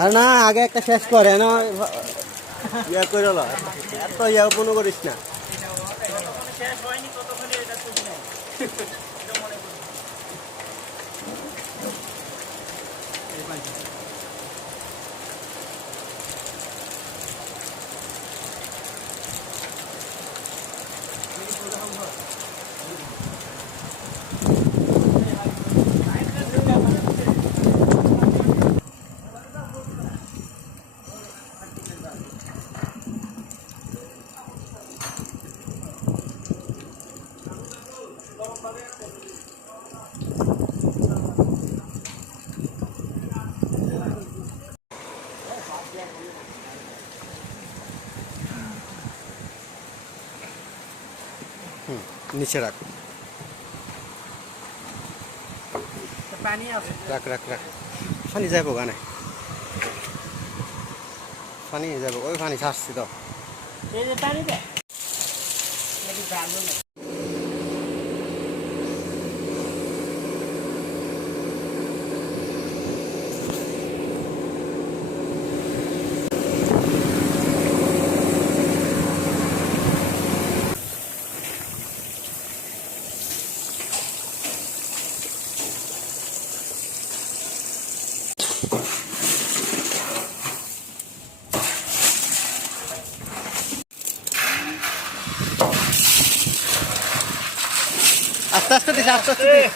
আর না আগে একটা শেষ করে না ইয়া করে এত ইয়া কোনো করিস না। নিচে রাখ, পানি আছে, রাখ রাখ রাখ। পানি যাইব গানে, পানি যাব, ওই পানি ছাড়ছি তো। এই যে পানি দে আস্তে আস্তে দিস, আস্তে আস্তে দিস।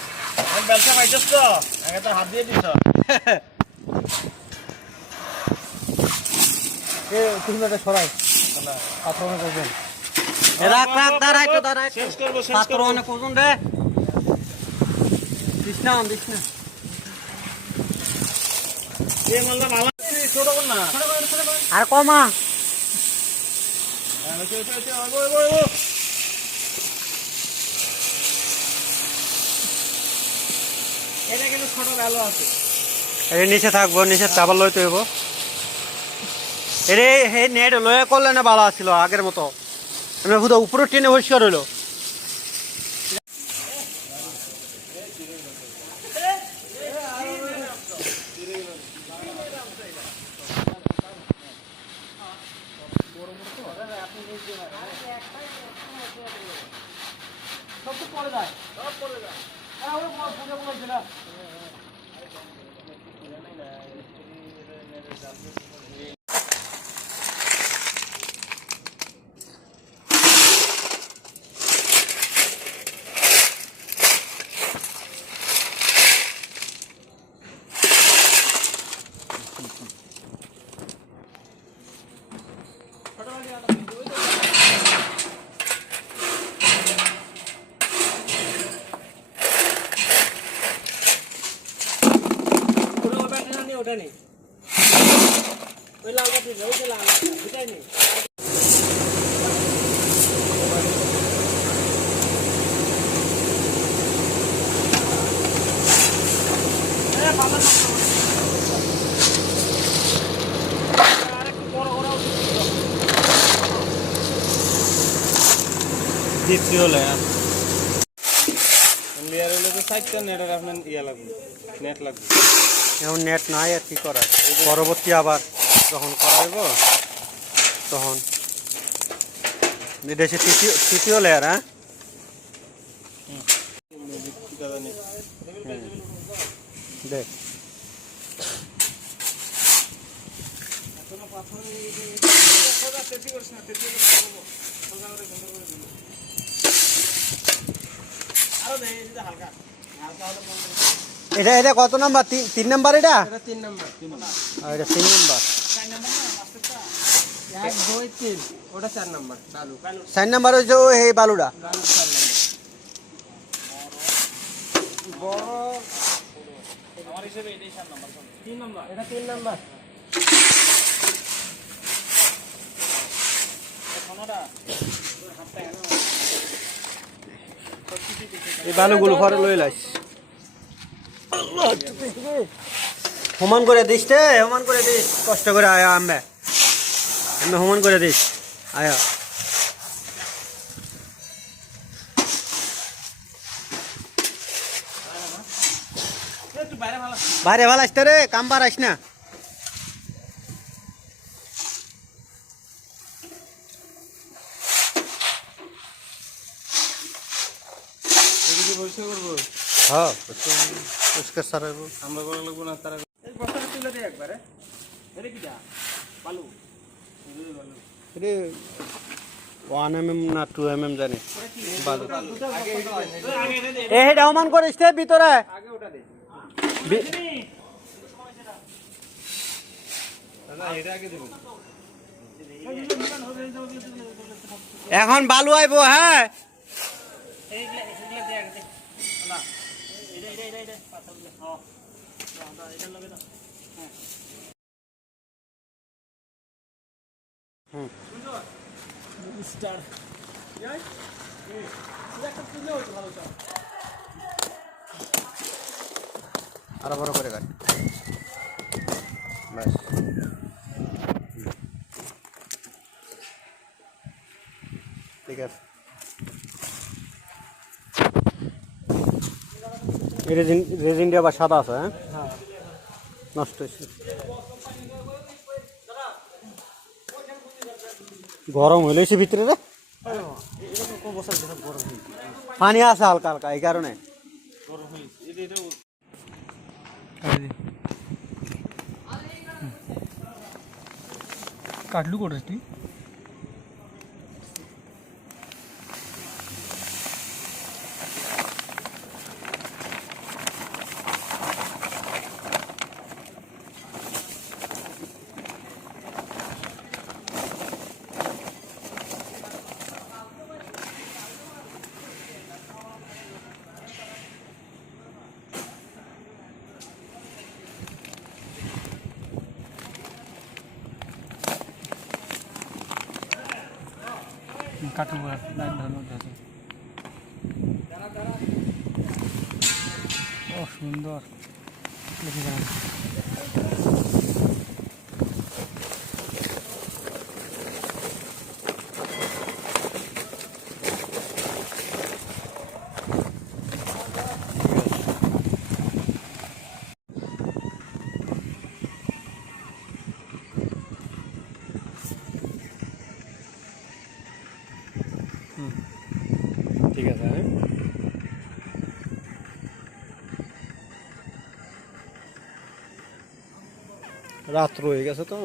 আমি ব্যবসা পাইছস তো, আগে তো হাত দিয়ে দিছ। তুমি একটা সরাই পাথর অনেক ওজন, রাখ রাখ, দাঁড়াই তো দাঁড়াই, শেষ করবো, শেষ পাথর করবো। অনেক ওজন রে, দিস না দিস না। এই মালটা ভালো ছোট কর না, আর কমা, এটা কিন্তু ছোট ভালো আছে। এই নিচে থাকবো, নিচে চাবার লইতে হইব। এরে হে নেট লয়ে করলে না ভালো আছিল আগের মতো, আমরা শুধু উপরে টেনে পরিষ্কার হইলো। ওটা নেই, ওই লাল কাঠি, ওই যে লাল ওটাই নেই। দিচ্ছি হলে ইন্ডিয়ার হলে তো সাইডটা নেটের আপনার ইয়া লাগবে, নেট লাগবে। এখন নেট নাই আর কি করার, পরবর্তী আবার যখন করাইব তখন দেশে তৃতীয় লেয়ার। হ্যাঁ দেখ, এটা এটা কত নাম্বার? তিন নাম্বার। এটা 3 নাম্বার, 3 নাম্বার, এটা 3 নাম্বার। 4 নাম্বার না, মাস্টারটা 1 2 3, ওটা 4 নাম্বার বালু, 4 নাম্বার হইছে ওই এই বালুটা। বালু 4 নাম্বার বড় আমার হিসেবে এটাই 4 নাম্বার, 3 নাম্বার, এটা 3 নাম্বার। কোনটা হাতটা এনে এই বালুগুলো ঘরে লই লাইস, সমান করে দিস রে, সমান করে দিস, কষ্ট করে আয়া আমি সমান করে দিস আয়া। বাইরে ভালো আসতে রে, কাম বার আস না। হ্যাঁ পরিষ্কার সারা আমরা করা লাগবো না তারা এই বস্তাটা তুলে দে একবারে এটা কি দা বালু রে 1 mm না 2 mm জানি ভালো এ হেড অমান করিস তে ভিতরে আগে ওটা দে দাদা এটা আগে দেবেন এখন বালু আইবো। হ্যাঁ এইগুলা দে আগে দে না এটা পাতাগুলো হ্যাঁ দাদা এটা লাগে না হ্যাঁ স্টার যাই এটা একটা তুলে হতো ভালো স্যার আরো বড় করে কাট বাস ঠিক আছে। এই রেজিনটা আবার সাদা আছে। হ্যাঁ নষ্ট হয়েছে, গরম হইলেছে ভিতরে রে, পানি আছে হালকা হালকা এই কারণে কাটলু করে তুই কাটলু করে লাইন ধরো ধরো ও সুন্দর দেখি যান ঠিক আছে। হ্যাঁ রাত হয়ে গেছে তো।